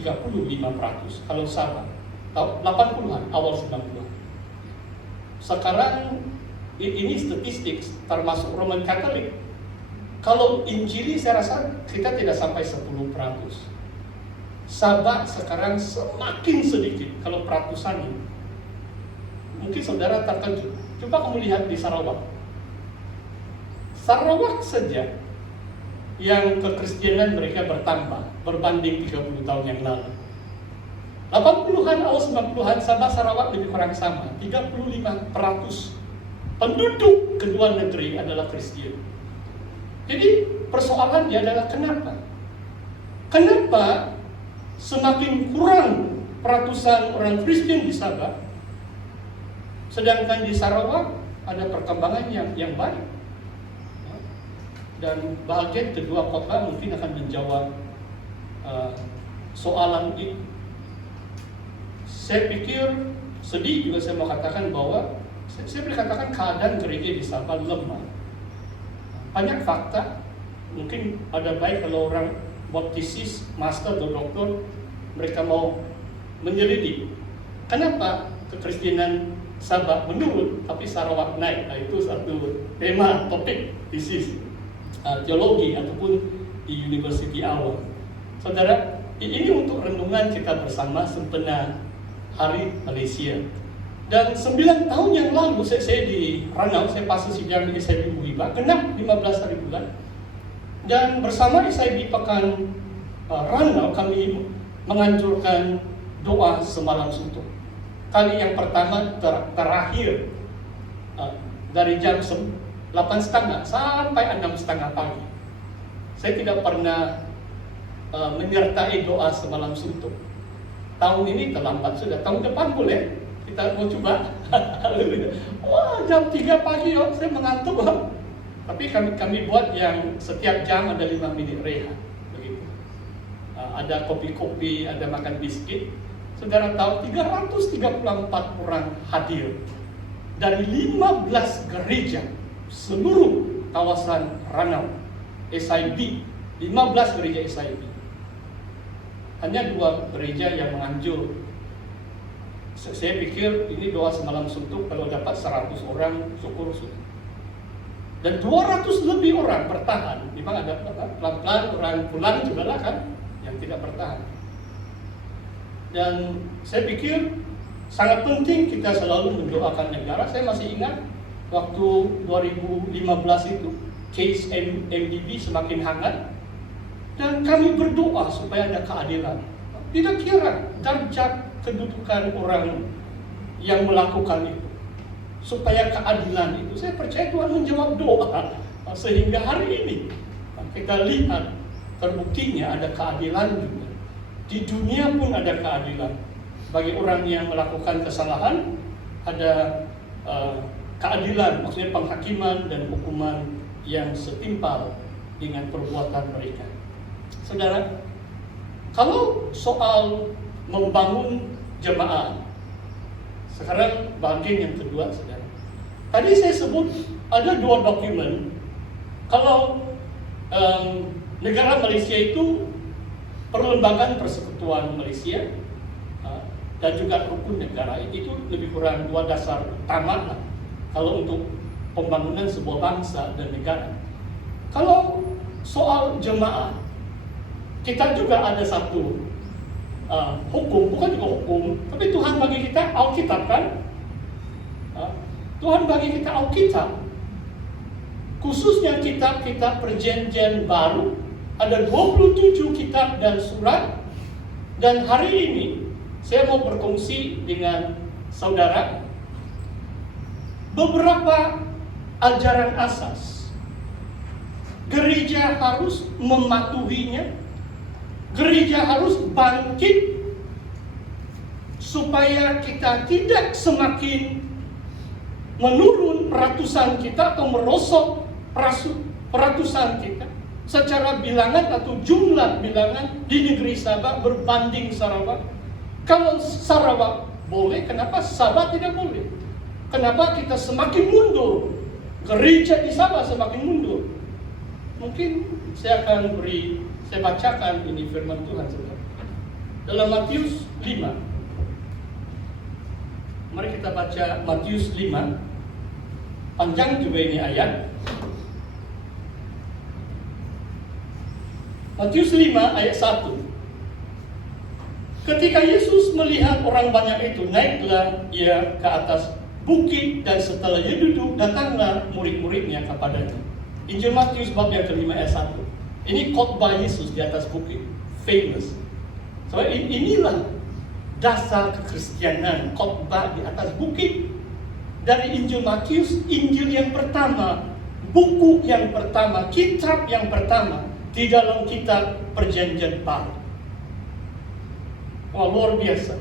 35% kalau Sabah. Tahun 80-an, awal 90-an. Sekarang ini statistik termasuk Roman Katolik. Kalau Injili saya rasa kita tidak sampai 10%. Sabah sekarang semakin sedikit kalau peratusannya. Mungkin saudara terkejut. Coba kamu lihat di Sarawak. Sarawak saja yang kekristenan mereka bertambah berbanding 30 tahun yang lalu. 80-an, awal 90-an, Sabah Sarawak lebih kurang sama. 35% penduduk kedua negeri adalah Kristen. Jadi persoalannya adalah kenapa? Kenapa semakin kurang peratusan orang Kristen di Sabah, sedangkan di Sarawak ada perkembangan yang baik? Dan bagian kedua khotbah mungkin akan menjawab soalan itu. Saya pikir sedih juga saya mau katakan bahwa saya berkatakan keadaan gereja di Sabah lemah. Banyak fakta, mungkin ada baik kalau orang buat tesis, master atau doktor, mereka mau menyelidiki kenapa kekristenan Sabah menurun tapi Sarawak naik. Nah, itu satu tema topik tesis teologi ataupun di University Awal. Saudara, ini untuk renungan kita bersama sempena Hari Malaysia. Dan 9 tahun yang lalu saya di Ranau, saya pasal sidang di SIB Muhibah, genap 15 hari bulan. Dan bersama SIB Pekan Ranau kami menganjurkan doa semalam suntuk. Kali yang pertama terakhir dari jam 8.30 sampai 6.30 pagi. Saya tidak pernah menyertai doa semalam suntuk. Tahun ini terlambat sudah, tahun depan boleh kita mau coba. Wah, jam 3 pagi saya mengantuk. Tapi kami buat yang setiap jam ada 5 menit rehat. Begitu. Ada kopi-kopi, ada makan biskuit. Saudara tahu 334 orang hadir dari 15 gereja seluruh kawasan Ranau, SIB, 15 gereja SIB. Hanya 2 gereja yang menganjur. Saya pikir ini doa semalam suntuk, kalau dapat 100 orang syukur sudah. Dan 200 lebih orang bertahan. Memang ada pelan-pelan orang pulang juga lah kan yang tidak bertahan. Dan saya pikir sangat penting kita selalu mendoakan negara. Saya masih ingat waktu 2015 itu case MDB semakin hangat. Dan kami berdoa supaya ada keadilan. Tidak kira darjat kedudukan orang yang melakukan itu, supaya keadilan itu. Saya percaya Tuhan menjawab doa. Sehingga hari ini kita lihat terbuktinya ada keadilan juga. Di dunia pun ada keadilan. Bagi orang yang melakukan kesalahan ada keadilan, maksudnya penghakiman dan hukuman yang setimpal dengan perbuatan mereka. Saudara, kalau soal membangun jemaah, sekarang bagian yang kedua, saudara. Tadi saya sebut ada 2 dokumen. Kalau negara Malaysia itu Perlembagaan Persekutuan Malaysia dan juga rukun negara, itu lebih kurang 2 dasar utama lah kalau untuk pembangunan sebuah bangsa dan negara. Kalau soal jemaah, kita juga ada satu hukum, bukan juga hukum, tapi Tuhan bagi kita Alkitab kan? Tuhan bagi kita Alkitab, khususnya kitab-kitab Perjanjian Baru, ada 27 kitab dan surat. Dan hari ini saya mau berkongsi dengan saudara beberapa ajaran asas. Gereja harus mematuhinya. Gereja harus bangkit supaya kita tidak semakin menurun peratusan kita atau merosot peratusan kita secara bilangan atau jumlah bilangan di negeri Sabah berbanding Sarawak. Kalau Sarawak boleh, kenapa Sabah tidak boleh? Kenapa kita semakin mundur? Gereja di Sabah semakin mundur. Mungkin saya bacakan ini firman Tuhan, saudara. dalam Matius 5. Mari kita baca Matius 5. Panjang juga ini ayat. Matius 5 ayat 1. Ketika Yesus melihat orang banyak itu, naiklah ia ke atas bukit, dan setelah ia duduk, datanglah murid-muridnya kepadanya. Injil Matius bab yang kelima ayat 1. Ini khotbah Yesus di atas bukit, famous. So inilah dasar kekristenan, khotbah di atas bukit. Dari Injil Matius, Injil yang pertama, buku yang pertama, kitab yang pertama di dalam kitab Perjanjian Baru. Wah, luar biasa.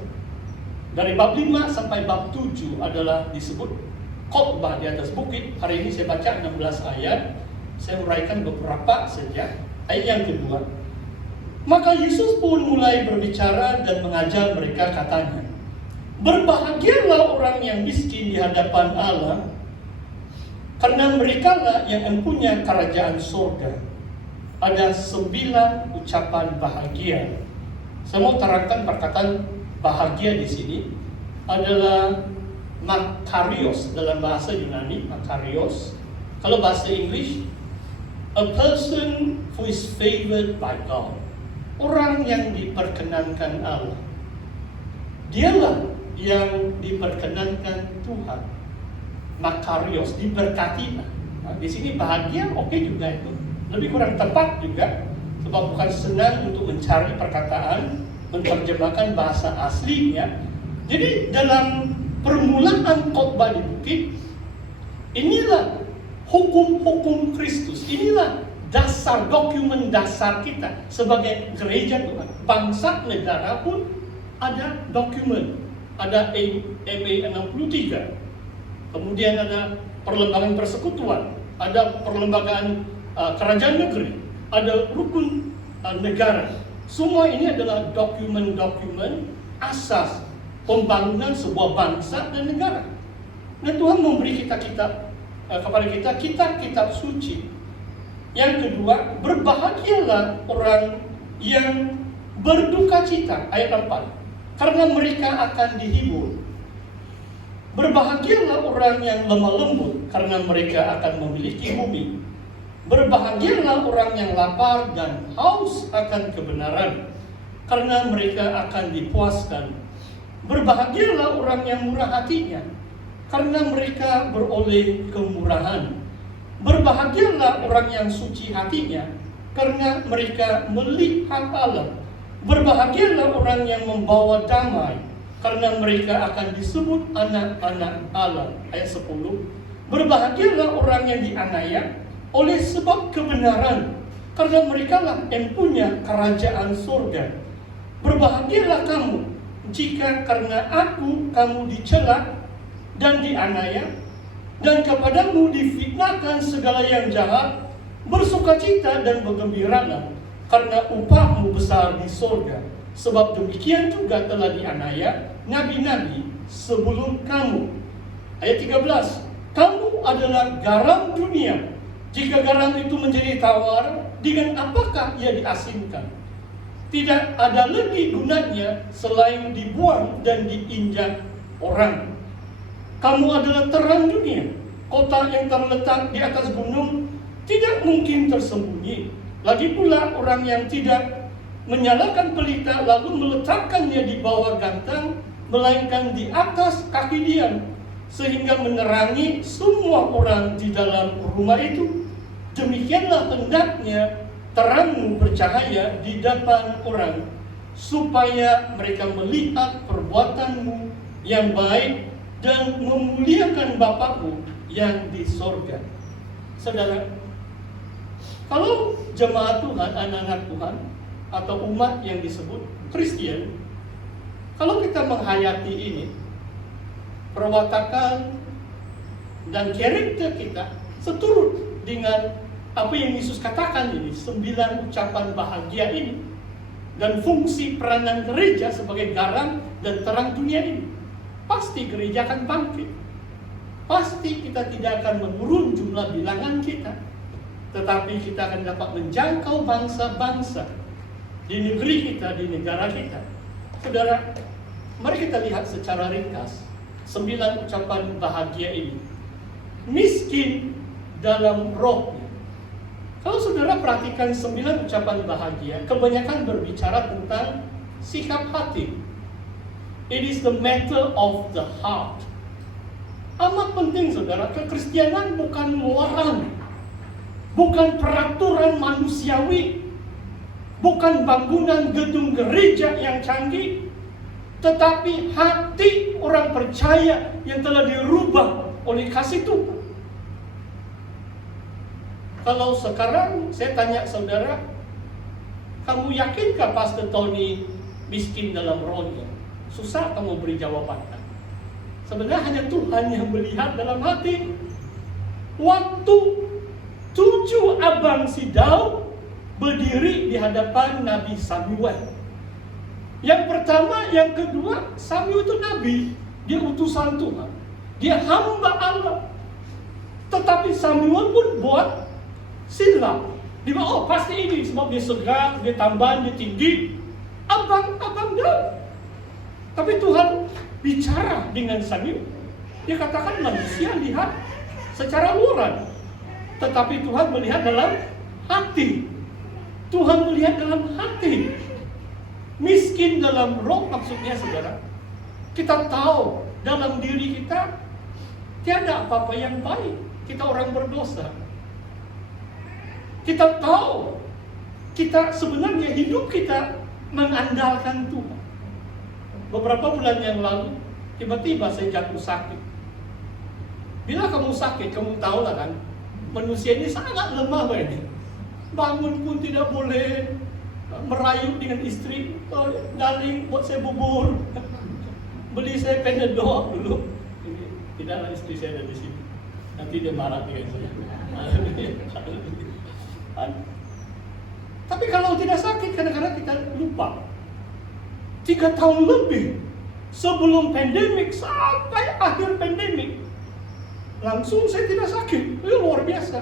Dari bab 5 sampai bab 7 adalah disebut khotbah di atas bukit. Hari ini saya baca 16 ayat. Saya uraikan beberapa saja. Ayat yang kedua. Maka Yesus pun mulai berbicara dan mengajar mereka, katanya, berbahagialah orang yang miskin di hadapan Allah, karena merekalah yang mempunyai kerajaan surga. Ada 9 ucapan bahagia. Saya mau terangkan perkataan bahagia di sini adalah makarios dalam bahasa Yunani, makarios. Kalau bahasa English, a person who is favored by God. Orang yang diperkenankan Allah. Dialah yang diperkenankan Tuhan. Makarios, diberkati. Nah, di sini bahagia oke juga itu. Lebih kurang tepat juga. Sebab bukan senang untuk mencari perkataan, menerjemahkan bahasa aslinya. Jadi dalam permulaan khotbah di bukit, inilah hukum-hukum Kristus. Inilah dasar, dokumen dasar kita sebagai gereja Tuhan. Bangsa negara pun ada dokumen. Ada MA 63. Kemudian ada perlembagaan persekutuan. Ada perlembagaan kerajaan negeri. Ada rukun negara. Semua ini adalah dokumen-dokumen asas pembangunan sebuah bangsa dan negara. Dan Tuhan memberi kita kepada kita kitab suci. Yang kedua, berbahagialah orang yang berduka cita, ayat 4, karena mereka akan dihibur. Berbahagialah orang yang lemah lembut, karena mereka akan memiliki bumi. Berbahagialah orang yang lapar dan haus akan kebenaran, karena mereka akan dipuaskan. Berbahagialah orang yang murah hatinya, karena mereka beroleh kemurahan. Berbahagialah orang yang suci hatinya, karena mereka melihat Allah. Berbahagialah orang yang membawa damai, karena mereka akan disebut anak-anak Allah. Ayat 10. Berbahagialah orang yang dianiaya oleh sebab kebenaran, karena merekalah yang punya kerajaan surga. Berbahagialah kamu jika karena aku kamu dicela dan dianiaya, dan kepadamu difitnahkan segala yang jahat. Bersukacita dan bergembiralah, karena upahmu besar di surga. Sebab demikian juga telah dianiaya nabi-nabi sebelum kamu. Ayat 13. Kamu adalah garam dunia. Jika garam itu menjadi tawar, dengan apakah ia diasinkan? Tidak ada lagi gunanya selain dibuang dan diinjak orang. Kamu adalah terang dunia. Kota yang terletak di atas gunung tidak mungkin tersembunyi. Lagi pula orang yang tidak menyalakan pelita lalu meletakkannya di bawah gantang, melainkan di atas kaki dia, sehingga menerangi semua orang di dalam rumah itu. Demikianlah hendaknya terangmu bercahaya di depan orang, supaya mereka melihat perbuatanmu yang baik dan memuliakan Bapakmu yang di sorga. Saudara, kalau jemaat Tuhan, anak-anak Tuhan, atau umat yang disebut Kristen, kalau kita menghayati ini, perwatakan dan karakter kita seturut dengan apa yang Yesus katakan ini, 9 ucapan bahagia ini, dan fungsi peranan gereja sebagai garam dan terang dunia ini, pasti gereja akan bangkit. Pasti kita tidak akan menurun jumlah bilangan kita, tetapi kita akan dapat menjangkau bangsa-bangsa di negeri kita, di negara kita. Saudara, mari kita lihat secara ringkas 9 ucapan bahagia ini. Miskin dalam rohnya. Kalau saudara perhatikan 9 ucapan bahagia, kebanyakan berbicara tentang sikap hati. It is the matter of the heart. Amat penting saudara, kekristenan bukan luaran, bukan peraturan manusiawi, bukan bangunan gedung gereja yang canggih, tetapi hati orang percaya yang telah dirubah oleh kasih Tuhan. Kalau sekarang saya tanya saudara, kamu yakinkah Pastor Tony miskin dalam rohnya? Susah kamu beri jawaban. Sebenarnya hanya Tuhan yang melihat dalam hati. Waktu 7 abang si Daud berdiri di hadapan Nabi Samuel. Yang pertama, yang kedua, Samuel itu nabi, dia utusan Tuhan, dia hamba Allah. Tetapi Samuel pun buat silap. Dia bilang, oh pasti ini sebab dia segar, dia tambahan, dia tinggi. Abang Daud. Tapi Tuhan bicara dengan Samuel. Dia katakan manusia lihat secara luaran, tetapi Tuhan melihat dalam hati. Tuhan melihat dalam hati. Miskin dalam roh maksudnya saudara, kita tahu dalam diri kita tiada apa-apa yang baik. Kita orang berdosa. Kita tahu kita sebenarnya hidup kita mengandalkan Tuhan. Beberapa bulan yang lalu tiba-tiba saya jatuh sakit. Bila kamu sakit, kamu tahu lah kan, manusia ini sangat lemah ini. Bangun pun tidak boleh, merayu dengan istri, oh, darling buat saya bubur, beli saya Panadol dulu. Tidaklah istri saya ada di sini, nanti dia marah dengan saya. Tapi kalau tidak sakit, kadang-kadang kita lupa. 3 tahun lebih sebelum pandemik sampai akhir pandemik, langsung saya tidak sakit. Itu luar biasa.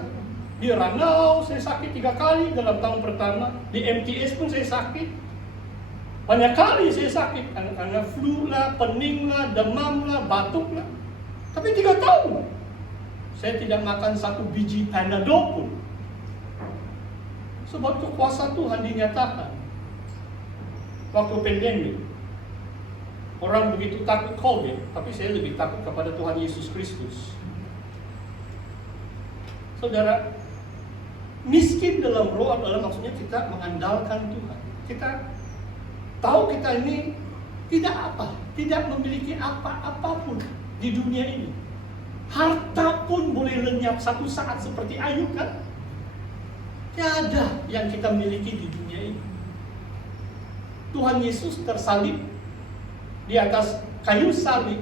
Di Ranau saya sakit 3 kali dalam tahun pertama. Di MTS pun saya sakit. Banyak kali saya sakit karena flu lah, pening lah, demam lah, batuk lah. Tapi 3 tahun saya tidak makan 1 biji Panadol pun. Sebab itu kuasa Tuhan dinyatakan. Waktu pandemi, orang begitu takut COVID, tapi saya lebih takut kepada Tuhan Yesus Kristus. Saudara, miskin dalam roh adalah maksudnya kita mengandalkan Tuhan. Kita tahu kita ini tidak memiliki apa-apapun di dunia ini. Harta pun boleh lenyap satu saat seperti Ayub kan? Tiada yang kita miliki di dunia ini. Tuhan Yesus tersalib di atas kayu salib.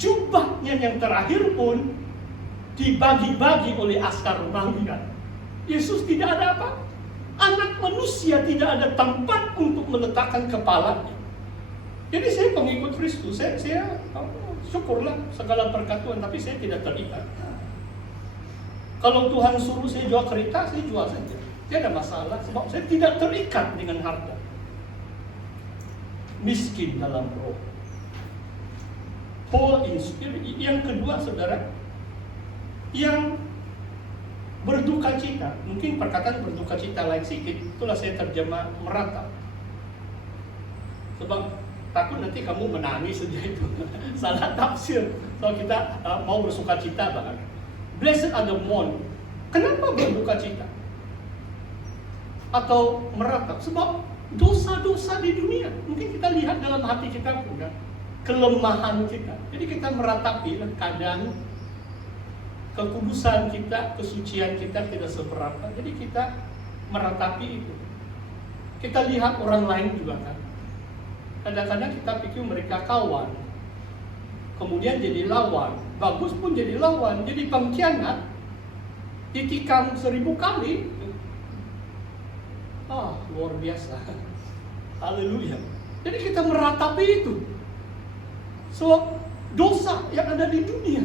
Jubahnya yang terakhir pun dibagi-bagi oleh askar Romawi kan. Yesus tidak ada apa? Anak manusia tidak ada tempat untuk meletakkan kepalanya. Jadi saya pengikut Kristus, saya syukurlah segala berkat Tuhan, tapi saya tidak terikat. Kalau Tuhan suruh saya jual kereta, saya jual saja. Tidak ada masalah, sebab saya tidak terikat dengan harta. Miskin dalam roh. Poor in spirit. Yang kedua saudara, yang berduka cita. Mungkin perkataan berduka cita lain sedikit, itulah saya terjemah merata. Sebab takut nanti kamu menangis saja itu. Salah tafsir. Kalau kita mau bersuka cita bahkan. Blessed are the mourn. Kenapa berduka cita? Atau meratap? Sebab dosa-dosa di dunia. Mungkin kita lihat dalam hati kita pun kan, kelemahan kita. Jadi kita meratapi keadaan kekudusan kita, kesucian kita tidak seberapa. Jadi kita meratapi itu. Kita lihat orang lain juga kan. Kadang-kadang kita pikir mereka kawan, kemudian jadi lawan. Bagus pun jadi lawan, jadi pengkhianat, ditikam 1000 kali. Luar biasa. Haleluya. Jadi kita meratapi itu. So, dosa yang ada di dunia